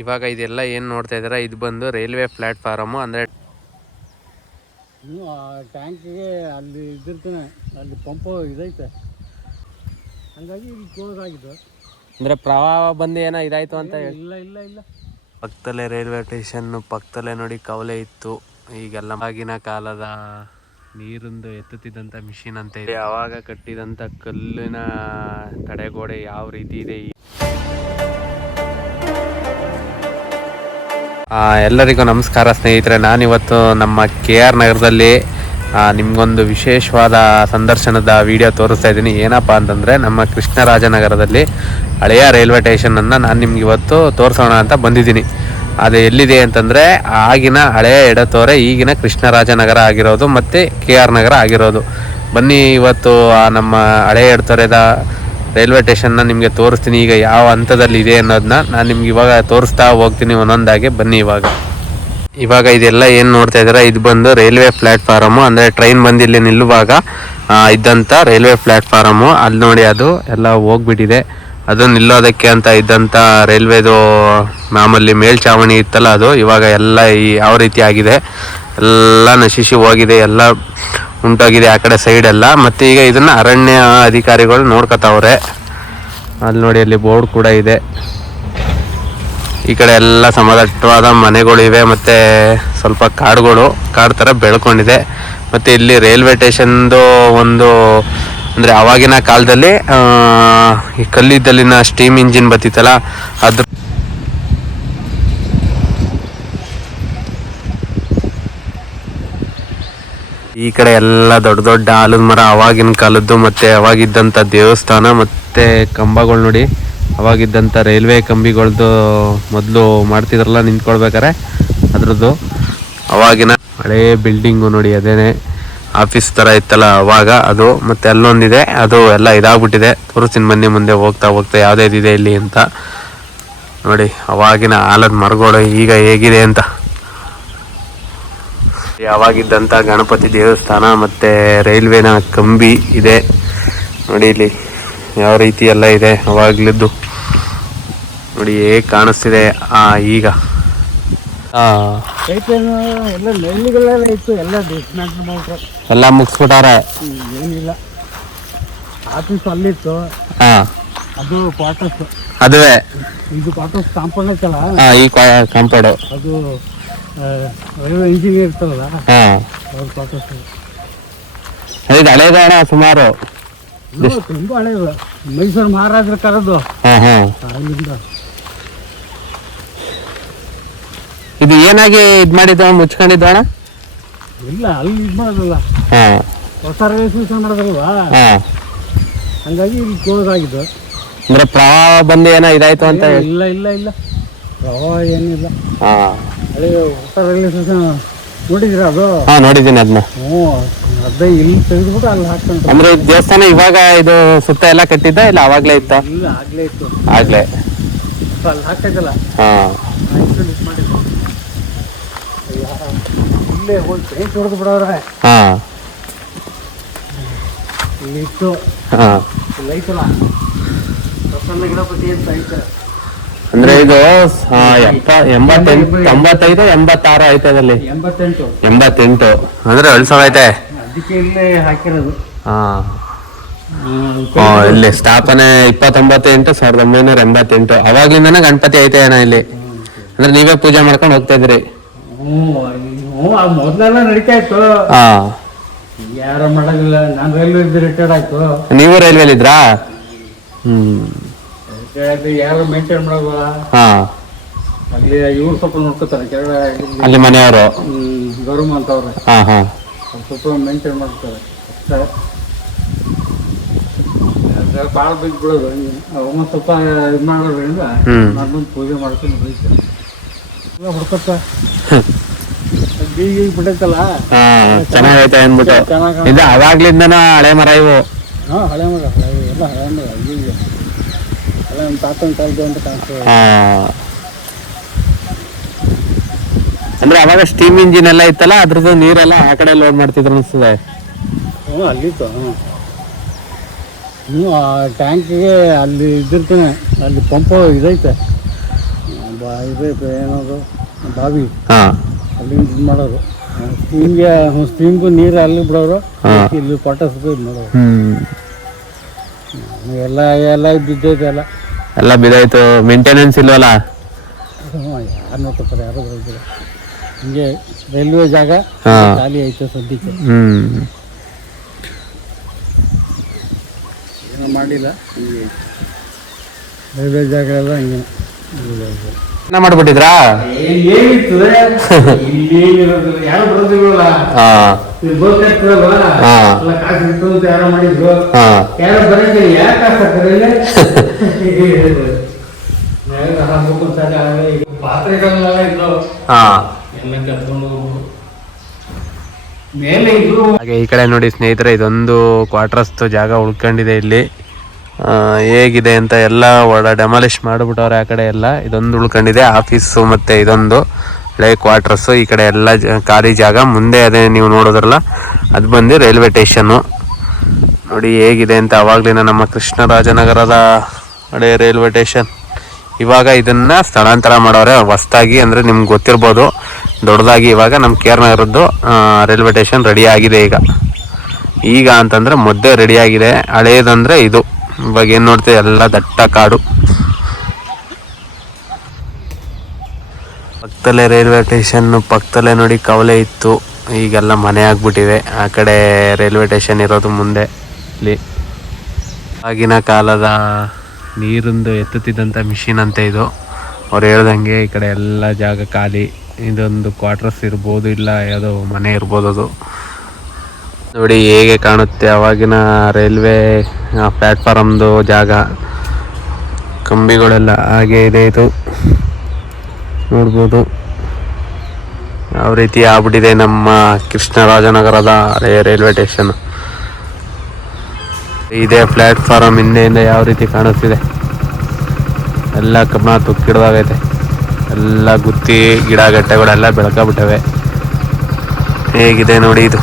ಇವಾಗ ಇದೆಲ್ಲ ಏನು ನೋಡ್ತಾ ಇದ್ದೀರಾ, ಇದು ಬಂದು ರೈಲ್ವೆ ಪ್ಲಾಟ್ಫಾರಮು. ಅಂದರೆ ಟ್ಯಾಂಕಿಗೆ ಅಲ್ಲಿ ಇದಿರ್ತಾನೆ, ಅಲ್ಲಿ ಪಂಪು ಇದೈತೆ, ಹಂಗಾಗಿ ಇಲ್ಲಿ ಕ್ಲೋಸ್ ಆಗಿದ್ದು. ಅಂದರೆ ಪ್ರವಾಹ ಬಂದು ಏನೋ ಇದಾಯಿತು ಅಂತ ಹೇಳಿ. ಇಲ್ಲ ಇಲ್ಲ ಇಲ್ಲ, ಪಕ್ಕದಲ್ಲೇ ರೈಲ್ವೆ ಸ್ಟೇಷನ್, ಪಕ್ಕದಲ್ಲೇ ನೋಡಿ ಕವಲೆ ಇತ್ತು. ಈಗೆಲ್ಲ ಆಗಿನ ಕಾಲದ ನೀರಿಂದು ಎತ್ತುತ್ತಿದ್ದಂಥ ಮಿಷಿನ್ ಅಂತ ಇದೆ. ಆವಾಗ ಕಟ್ಟಿದಂಥ ಕಲ್ಲಿನ ತಡೆಗೋಡೆ ಯಾವ ರೀತಿ ಇದೆ. ಎಲ್ಲರಿಗೂ ನಮಸ್ಕಾರ ಸ್ನೇಹಿತರೆ. ನಾನಿವತ್ತು ನಮ್ಮ KR ನಗರದಲ್ಲಿ ನಿಮಗೊಂದು ವಿಶೇಷವಾದ ಸಂದರ್ಶನದ ವಿಡಿಯೋ ತೋರಿಸ್ತಾ ಇದ್ದೀನಿ. ಏನಪ್ಪ ಅಂತಂದರೆ, ನಮ್ಮ ಕೃಷ್ಣರಾಜನಗರದಲ್ಲಿ ಹಳೆಯ ರೈಲ್ವೆ ಸ್ಟೇಷನನ್ನು ನಾನು ನಿಮ್ಗೆ ಇವತ್ತು ತೋರಿಸೋಣ ಅಂತ ಬಂದಿದ್ದೀನಿ. ಅದು ಎಲ್ಲಿದೆ ಅಂತಂದರೆ, ಆಗಿನ ಹಳೆಯ ಎಡತೋರೆ ಈಗಿನ ಕೃಷ್ಣರಾಜನಗರ ಆಗಿರೋದು ಮತ್ತು KR ನಗರ ಆಗಿರೋದು. ಬನ್ನಿ ಇವತ್ತು ನಮ್ಮ ಹಳೆಯ ಎಡತೋರೆದ ರೈಲ್ವೆ ಸ್ಟೇಷನ್ನ ನಿಮಗೆ ತೋರಿಸ್ತೀನಿ. ಈಗ ಯಾವ ಹಂತದಲ್ಲಿ ಇದೆ ಅನ್ನೋದನ್ನ ನಾನು ನಿಮ್ಗೆ ಇವಾಗ ತೋರಿಸ್ತಾ ಹೋಗ್ತೀನಿ ಒಂದೊಂದಾಗೆ. ಬನ್ನಿ ಇವಾಗ ಇದೆಲ್ಲ ಏನು ನೋಡ್ತಾ ಇದ್ದೀರಾ, ಇದು ಬಂದು ರೈಲ್ವೆ ಪ್ಲಾಟ್ಫಾರಮು. ಅಂದರೆ ಟ್ರೈನ್ ಬಂದು ಇಲ್ಲಿ ನಿಲ್ಲುವಾಗ ಇದ್ದಂಥ ರೈಲ್ವೆ ಪ್ಲಾಟ್ಫಾರಮು. ಅಲ್ಲಿ ನೋಡಿ ಅದು ಎಲ್ಲ ಹೋಗ್ಬಿಟ್ಟಿದೆ. ಅದು ನಿಲ್ಲೋದಕ್ಕೆ ಅಂತ ಇದ್ದಂಥ ರೈಲ್ವೆದು ಮಾಮೂಲಿ ಮೇಲ್ಛಾವಣಿ ಇತ್ತಲ್ಲ, ಅದು ಇವಾಗ ಎಲ್ಲ ಯಾವ ರೀತಿ ಆಗಿದೆ, ಎಲ್ಲ ನಶಿಸಿ ಹೋಗಿದೆ, ಎಲ್ಲ ಉಂಟಾಗಿದೆ ಆ ಕಡೆ ಸೈಡೆಲ್ಲ. ಮತ್ತು ಈಗ ಇದನ್ನು ಅರಣ್ಯ ಅಧಿಕಾರಿಗಳು ನೋಡ್ಕೊತಾವ್ರೆ. ಅಲ್ಲಿ ನೋಡಿ, ಅಲ್ಲಿ ಬೋರ್ಡ್ ಕೂಡ ಇದೆ. ಈ ಕಡೆ ಎಲ್ಲ ಸಮದಟ್ಟವಾದ ಮನೆಗಳಿವೆ ಮತ್ತು ಸ್ವಲ್ಪ ಕಾಡು ಥರ ಬೆಳ್ಕೊಂಡಿದೆ. ಮತ್ತು ಇಲ್ಲಿ ರೈಲ್ವೆ ಸ್ಟೇಷನ್ದು ಒಂದು ಅಂದರೆ ಆವಾಗಿನ ಕಾಲದಲ್ಲಿ ಈ ಕಲ್ಲಿದ್ದಲಿನ ಸ್ಟೀಮ್ ಇಂಜಿನ್ ಬತ್ತಿತ್ತಲ್ಲ, ಅದು ಈ ಕಡೆ ಎಲ್ಲ ದೊಡ್ಡ ದೊಡ್ಡ ಆಲದ ಮರ, ಆವಾಗಿನ ಕಾಲದ್ದು. ಮತ್ತು ಅವಾಗಿದ್ದಂಥ ದೇವಸ್ಥಾನ ಮತ್ತು ಕಂಬಗಳು ನೋಡಿ, ಅವಾಗಿದ್ದಂಥ ರೈಲ್ವೆ ಕಂಬಿಗಳದ್ದು ಮೊದಲು ಮಾಡ್ತಿದ್ರಲ್ಲ ನಿಂತ್ಕೊಳ್ಬೇಕಾರೆ, ಅದ್ರದ್ದು ಅವಾಗಿನ ಹಳೇ ಬಿಲ್ಡಿಂಗು ನೋಡಿ. ಅದೇನೆ ಆಫೀಸ್ ಥರ ಇತ್ತಲ್ಲ ಅವಾಗ ಅದು. ಮತ್ತು ಅಲ್ಲೊಂದಿದೆ, ಅದು ಎಲ್ಲ ಇದಾಗ್ಬಿಟ್ಟಿದೆ. ತೋರಿಸ್ತೀನಿ ಬನ್ನಿ ಮುಂದೆ ಹೋಗ್ತಾ ಯಾವುದೇದಿದೆ ಇಲ್ಲಿ ಅಂತ ನೋಡಿ. ಅವಾಗಿನ ಆಲದ ಮರಗಳು ಈಗ ಹೇಗಿದೆ ಅಂತ. ಯಾವಾಗಿದ್ದಂಥ ಗಣಪತಿ ದೇವಸ್ಥಾನ ಮತ್ತು ರೈಲ್ವೆನ ಕಂಬಿ ಇದೆ ನೋಡಿ. ಇಲ್ಲಿ ಯಾವ ರೀತಿ ಎಲ್ಲ ಇದೆ ಅವಾಗ್ಲಿದ್ದು ನೋಡಿ, ಹೇಗೆ ಕಾಣಿಸ್ತಿದೆ ಈಗ. ಎಲ್ಲ ಮುಗಿಸ್ಬಿಟ್ಟಾರೆ, ಏನಿಲ್ಲ. ಆಫೀಸ್ ಅಲ್ಲಿತ್ತು, ಅದು ಕ್ವಾರ್ಟರ್ಸ್. ಅದುವೇ ಇದು ಕ್ವಾರ್ಟರ್ಸ್ ಕಾಂಪೌಂಡ್ ಐತಲ್ಲ, ಈ ಕಾಂಪೌಂಡ್ ಅದು ರೈಲ್ವೆ ಇಂಜಿನಿಯರ್ ಇರ್ತಾರಲ್ಲ, ಅವ್ರ ಕ್ವಾರ್ಟರ್ಸ್. ಇದು ಹಳೇದಾಣ ಸುಮಾರು, ತುಂಬಾ ಹಳೇದು. ಮೈಸೂರು ಮಹಾರಾಜರ ಕಾಲದ್ದು. ಅಲ್ಲಿಂದ ಇದು ಏನಾಗಿ ಇದು ಮಾಡಿದ್ದ, ಮುಚ್ಕೊಂಡಿದ್ದೋಣ? ಇಲ್ಲ, ಅಲ್ಲಿ ಇದು ಮಾಡೋದಲ್ಲ, ಹೊಸ ರೈಲ್ವೆ ಸ್ಟೇಷನ್ ಮಾಡೋದಲ್ವಾ, ಹಂಗಾಗಿ ಇಲ್ಲಿ ಕ್ಲೋಸ್ ಆಗಿದ್ದು. ಅಂದ್ರೆ ಪ್ರವಾಹ ಬಂದು ಏನೋ ಇದಾಯ್ತು ಅಂತ? ಇಲ್ಲ ಇಲ್ಲ ಇಲ್ಲ, ಪ್ರವಾಹ ಏನಿಲ್ಲ. ಹಳೆ ಹೊಸ ರೈಲ್ವೆ ಸ್ಟೇಷನ್ ನೋಡಿದಿರ ಅದು? ನೋಡಿದ್ದೀನಿ ಅದನ್ನ. ಅದೇ ಇಲ್ಲಿ ತೆಗೆದ್ಬಿಟ್ಟು ಅಲ್ಲಿ ಹಾಕ್ಕೊಂಡು. ಅಂದ್ರೆ ದೇವಸ್ಥಾನ ಇವಾಗ ಇದು ಸುತ್ತ ಎಲ್ಲ ಕಟ್ಟಿದ್ದ ಇಲ್ಲ ಅವಾಗ್ಲೇ ಇತ್ತ? ಇಲ್ಲ, ಆಗ್ಲೇ ಇತ್ತು. ಆಗ್ಲೇ ಅಲ್ಲಿ ಹಾಕೈತಲ್ಲ, ಮಾಡಿದ್ರು. ಇಲ್ಲೇ ಹೋಗಿ ಪೇಂಟ್ ಹೊಡೆದು ಬಿಡೋರೆ. ಇಲ್ಲಿ ಇತ್ತು, ಇಲ್ಲೈತಲ್ಲ ಪ್ರಸನ್ನ ಗಣಪತಿ ಅಂತ ಐತೆ. ಅಂದ್ರೆ ಇದು 95 86 ಐತೆ ಅದಲ್ಲಿ. 88 ಅಂದ್ರೆ ಐತೆ. ಅದಕ್ಕೆ ಇಲ್ಲೇ ಹಾಕಿರೋದು. ಇಲ್ಲಿ ಸ್ಥಾಪನೆ 29/8/1988. ಅವಾಗ್ಲಿಂದಾನೆ ಗಣಪತಿ ಐತೆ ಏನೋ ಇಲ್ಲಿ. ಅಂದ್ರೆ ನೀವೇ ಪೂಜೆ ಮಾಡ್ಕೊಂಡು ಹೋಗ್ತಾ ಇದ್ರಿ? ಮೊದ್ಲೆಲ್ಲ ನಡೀತಾ ಇತ್ತು, ಯಾರು ಮಾಡೋದಿಲ್ಲ. ನಾನು ರೈಲ್ವೆ ರಿಟೈರ್ಡ್ ಆಯ್ತು. ನೀವು ರೈಲ್ವೆ ಇದ್ರಾ? ಯಾರು ಮೇಂಟೈನ್ ಮಾಡೋಲ್ಲ. ಅಲ್ಲಿ ಇವ್ರು ಸ್ವಲ್ಪ ನೋಡ್ಕೋತಾರೆ, ಕೆಳಗಡೆ ಅಲ್ಲಿ ಮನೆಯವರು ಗೌರಮ್ಮ ಅಂತವ್ರೆ, ಸ್ವಲ್ಪ ಮೇಂಟೈನ್ ಮಾಡ್ತಾರೆ ಅಷ್ಟೇ. ಭಾಳ ಬಿದ್ದು ಬಿಡೋದು, ಒಮ್ಮೆ ಸ್ವಲ್ಪ ಇದು ಮಾಡೋದ್ರಿಂದ ನಾನು ಪೂಜೆ ಮಾಡ್ಕೊಂಡು ಬರೀತಾರೆ. ಎಲ್ಲ ಹುಡ್ಕತ್ತ ಬೀಗ ಬಿಟ್ಟೈತಲ್ಲ, ಚೆನ್ನಾಗೈತೆ ಅಂದ್ಬಿಟ್ಟು. ಇದು ಅವಾಗ್ಲಿಂದನ ಹಳೆ ಮರ ಇವು? ಹಳೆ ಮರ, ಎಲ್ಲ ಹಳೆ ಮರ. ಈಗ ಎಲ್ಲ ನಮ್ಮ ತಾತನ ಕಾಲದ್ದು ಅಂತ ಕಾಣ್ತದೆ. ಅಂದ್ರೆ ಅವಾಗ ಸ್ಟೀಮ್ ಇಂಜಿನ್ ಎಲ್ಲ ಇತ್ತಲ್ಲ, ಅದ್ರದ್ದು ನೀರೆಲ್ಲ ಆ ಕಡೆ ಲೋಡ್ ಮಾಡ್ತಿದ್ರು ಅನಿಸ್ತದೆ. ಅಲ್ಲಿತ್ತು. ಟ್ಯಾಂಕಿಗೆ ಅಲ್ಲಿ ಇದಿರ್ತಾನೆ, ಅಲ್ಲಿ ಪಂಪು ಇದೈತೆ, ಇದು ಏನದು ಬಾವಿ ಹಾಂ ಅಲ್ಲಿಂದ ಇದು ಮಾಡೋರು ಸ್ಟ್ರೀಮ್ಗೂ ನೀರು ಅಲ್ಲಿ ಬಿಡೋರು ಇಲ್ಲಿ ಕ್ವಾರ್ಟರ್ಸ್ಗೂ ಇದು ಮಾಡೋರು. ಎಲ್ಲ ಎಲ್ಲ ಬಿದ್ದೈತೆ ಎಲ್ಲ ಬಿದ್ದಾಯ್ತು. ಮೇಂಟೆನೆನ್ಸ್ ಇಲ್ವಲ್ಲ? ಯಾರು ನೋಡ್ತಾರೆ, ಯಾರು ಬರೋದಿಲ್ಲ. ಹಿಂಗೆ ರೈಲ್ವೆ ಜಾಗ ಖಾಲಿ ಐತೆ ಸದ್ಯಕ್ಕೆ, ಏನೋ ಮಾಡಿಲ್ಲ. ರೈಲ್ವೆ ಜಾಗ ಎಲ್ಲ ಹಿಂಗೆ ಮಾಡ್ಬಿಟ್ಟಿದ್ರಾ? ಯಾರು ಬರೋದಿಲ್ವಲ್ಲ, ಕಾಸು ಇತ್ತು ಅಂತ ಯಾರೋ ಮಾಡಿದ್ರು, ಯಾರೋ ಬರಂಗಿಲ್ಲ. ಯಾಕೆ ಕಾಸು ಹಾಕ್ತಾರೆ ಪಾತ್ರೆಗಳೆಲ್ಲ ಇದ್ರು ಎಲ್ಲ ಕತ್ಕೊಂಡು ಮೇಲೆ ಇದ್ರು. ಹಾಗೆ ಈ ಕಡೆ ನೋಡಿ ಸ್ನೇಹಿತರೆ, ಇದೊಂದು ಕ್ವಾರ್ಟರ್ಸ್ ಜಾಗ ಉಳ್ಕೊಂಡಿದೆ ಇಲ್ಲಿ. ಹೇಗಿದೆ ಅಂತ ಎಲ್ಲ ಡೆಮಾಲಿಷ್ ಮಾಡಿಬಿಟ್ಟವ್ರೆ ಆ ಕಡೆ ಎಲ್ಲ. ಇದೊಂದು ಉಳ್ಕೊಂಡಿದೆ ಆಫೀಸು, ಮತ್ತು ಇದೊಂದು ಹಳೆ ಕ್ವಾರ್ಟರ್ಸು. ಈ ಕಡೆ ಎಲ್ಲ ಖಾಲಿ ಜಾಗ. ಮುಂದೆ ಅದೇ ನೀವು ನೋಡೋದ್ರಲ್ಲ, ಅದು ಬಂದು ರೈಲ್ವೆ ಸ್ಟೇಷನ್ನು. ನೋಡಿ ಹೇಗಿದೆ ಅಂತ. ಅವಾಗಲಿನ ನಮ್ಮ ಕೃಷ್ಣರಾಜನಗರದ ಹಳೆ ರೈಲ್ವೆ ಸ್ಟೇಷನ್. ಇವಾಗ ಇದನ್ನು ಸ್ಥಳಾಂತರ ಮಾಡವ್ರೆ ಹೊಸ್ದಾಗಿ. ಅಂದರೆ ನಿಮ್ಗೆ ಗೊತ್ತಿರ್ಬೋದು, ದೊಡ್ಡದಾಗಿ ಇವಾಗ ನಮ್ಮ ಕೆ ಆರ್ ನಗರದ್ದು ರೈಲ್ವೆ ಸ್ಟೇಷನ್ ರೆಡಿ ಆಗಿದೆ ಈಗ ಅಂತಂದರೆ ಮೊದಲೇ ರೆಡಿಯಾಗಿದೆ. ಹಳೇದಂದರೆ ಇದು. ಇವಾಗ ಏನು ನೋಡ್ತೀವಿ, ಎಲ್ಲ ದಟ್ಟ ಕಾಡು. ಪಕ್ಕದಲ್ಲೇ ರೈಲ್ವೆ ಸ್ಟೇಷನ್, ಪಕ್ಕದಲ್ಲೇ ನೋಡಿ ಕವಲೆ ಇತ್ತು, ಈಗೆಲ್ಲ ಮನೆ ಆಗ್ಬಿಟ್ಟಿವೆ. ಆ ಕಡೆ ರೈಲ್ವೆ ಸ್ಟೇಷನ್ ಇರೋದು ಮುಂದೆ. ಇಲ್ಲಿ ಆಗಿನ ಕಾಲದ ನೀರಿಂದು ಎತ್ತುತ್ತಿದ್ದಂಥ ಮಿಷಿನ್ ಅಂತ ಇದು. ಅವ್ರು ಹೇಳ್ದಂಗೆ ಈ ಕಡೆ ಎಲ್ಲ ಜಾಗ ಖಾಲಿ. ಇದೊಂದು ಕ್ವಾರ್ಟರ್ಸ್ ಇರ್ಬೋದು, ಇಲ್ಲ ಯಾವುದೋ ಮನೆ ಇರ್ಬೋದು. ಅದು ನೋಡಿ ಹೇಗೆ ಕಾಣುತ್ತೆ ಅವಾಗಿನ ರೈಲ್ವೆ ಪ್ಲ್ಯಾಟ್ಫಾರಮ್ದು ಜಾಗ. ಕಂಬಿಗಳೆಲ್ಲ ಹಾಗೆ ಇದೆ. ಇದು ನೋಡ್ಬೋದು ಯಾವ ರೀತಿ ಆಗ್ಬಿಟ್ಟಿದೆ ನಮ್ಮ ಕೃಷ್ಣರಾಜನಗರದ ರೈಲ್ವೆ ಸ್ಟೇಷನ್. ಇದೇ ಪ್ಲ್ಯಾಟ್ಫಾರಮ್ ಹಿಂದೆಯಿಂದ ಯಾವ ರೀತಿ ಕಾಣಿಸ್ತಿದೆ. ಎಲ್ಲ ಕಬ್ಬಣ ತುಕ್ಕಿಡ್ದಾಗೈತೆ. ಎಲ್ಲ ಗುತ್ತಿ ಗಿಡ ಗಟ್ಟೆಗಳೆಲ್ಲ ಬೆಳ್ಕೊಬಿಟ್ಟವೆ. ಹೇಗಿದೆ ನೋಡಿ ಇದು.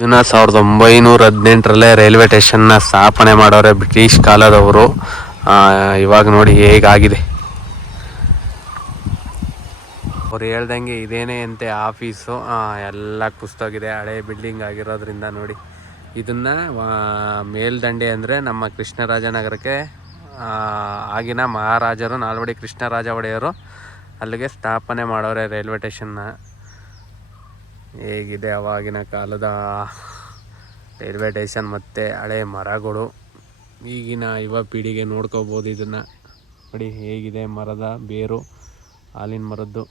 ಇದನ್ನ 1918ರಲ್ಲೇ ರೈಲ್ವೆ ಸ್ಟೇಷನ್ನ ಸ್ಥಾಪನೆ ಮಾಡೋರೆ ಬ್ರಿಟಿಷ್ ಕಾಲದವರು. ಇವಾಗ ನೋಡಿ ಹೇಗಾಗಿದೆ. ಅವ್ರು ಹೇಳ್ದಂಗೆ ಇದೇನೇ ಅಂತೆ ಆಫೀಸು. ಎಲ್ಲ ಕುಸ್ತೋಗಿದೆ, ಹಳೆ ಬಿಲ್ಡಿಂಗ್ ಆಗಿರೋದ್ರಿಂದ. ನೋಡಿ ಇದನ್ನು ಮೇಲ್ದಂಡೆ ಅಂದರೆ ನಮ್ಮ ಕೃಷ್ಣರಾಜನಗರಕ್ಕೆ ಆಗಿನ ಮಹಾರಾಜರು, ನಾಲ್ವಡಿ ಕೃಷ್ಣರಾಜ ಒಡೆಯರು ಅಲ್ಲಿಗೆ ಸ್ಥಾಪನೆ ಮಾಡೋರೆ ರೈಲ್ವೆ ಸ್ಟೇಷನ್ನ. ಹೇಗಿದೆ ಅವಾಗಿನ ಕಾಲದ ರೈಲ್ವೆ ಸ್ಟೇಷನ್ ಮತ್ತು ಹಳೆ ಮರಗಳು. ಈಗಿನ ಯುವ ಪೀಳಿಗೆ ನೋಡ್ಕೋಬೋದು ಇದನ್ನು. ನೋಡಿ ಹೇಗಿದೆ ಮರದ ಬೇರು, ಹಾಲಿನ ಮರದ್ದು.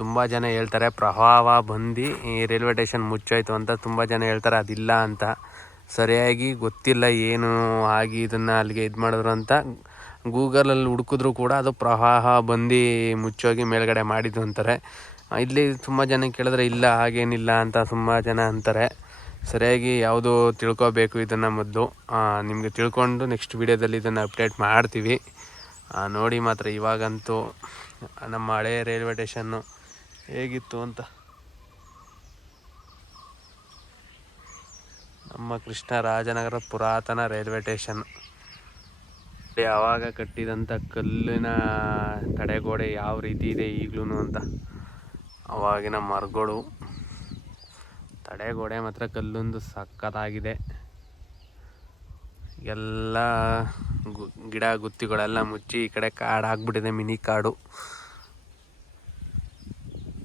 ತುಂಬ ಜನ ಹೇಳ್ತಾರೆ ಪ್ರವಾಹ ಬಂದು ಈ ರೈಲ್ವೆ ಸ್ಟೇಷನ್ ಮುಚ್ಚೋಯ್ತು ಅಂತ. ತುಂಬ ಜನ ಹೇಳ್ತಾರೆ ಅದಿಲ್ಲ ಅಂತ. ಸರಿಯಾಗಿ ಗೊತ್ತಿಲ್ಲ ಏನು ಆಗಿ ಇದನ್ನು ಅಲ್ಲಿಗೆ ಇದು ಮಾಡಿದ್ರು ಅಂತ. ಗೂಗಲಲ್ಲಿ ಹುಡುಕಿದ್ರು ಕೂಡ ಅದು ಪ್ರವಾಹ ಬಂದು ಮುಚ್ಚೋಗಿ ಮೇಲ್ಗಡೆ ಮಾಡಿದ್ದು ಅಂತಾರೆ. ಇಲ್ಲಿ ತುಂಬ ಜನ ಕೇಳಿದ್ರೆ ಇಲ್ಲ ಹಾಗೇನಿಲ್ಲ ಅಂತ ತುಂಬ ಜನ ಅಂತಾರೆ. ಸರಿಯಾಗಿ ಯಾವುದು ತಿಳ್ಕೊಬೇಕು ಇದನ್ನು ಮೊದಲು. ನಿಮಗೆ ತಿಳ್ಕೊಂಡು ನೆಕ್ಸ್ಟ್ ವೀಡಿಯೋದಲ್ಲಿ ಇದನ್ನು ಅಪ್ಡೇಟ್ ಮಾಡ್ತೀವಿ. ನೋಡಿ ಮಾತ್ರ. ಇವಾಗಂತೂ ನಮ್ಮ ಹಳೆ ರೈಲ್ವೆ ಸ್ಟೇಷನ್ನು ಹೇಗಿತ್ತು ಅಂತ. ನಮ್ಮ ಕೃಷ್ಣರಾಜನಗರ ಪುರಾತನ ರೈಲ್ವೆ ಸ್ಟೇಷನ್. ಆವಾಗ ಕಟ್ಟಿದಂಥ ಕಲ್ಲಿನ ತಡೆಗೋಡೆ ಯಾವ ರೀತಿ ಇದೆ ಈಗಲೂ ಅಂತ. ಆವಾಗಿನ ಮರಗಳು, ತಡೆಗೋಡೆ ಮಾತ್ರ ಕಲ್ಲೊಂದು ಸಕ್ಕತ್ತಾಗಿದೆ. ಎಲ್ಲ ಗಿಡ ಗುತ್ತಿಗಳೆಲ್ಲ ಮುಚ್ಚಿ ಈ ಕಡೆ ಕಾಡು ಆಗ್ಬಿಟ್ಟಿದೆ, ಮಿನಿ ಕಾಡು.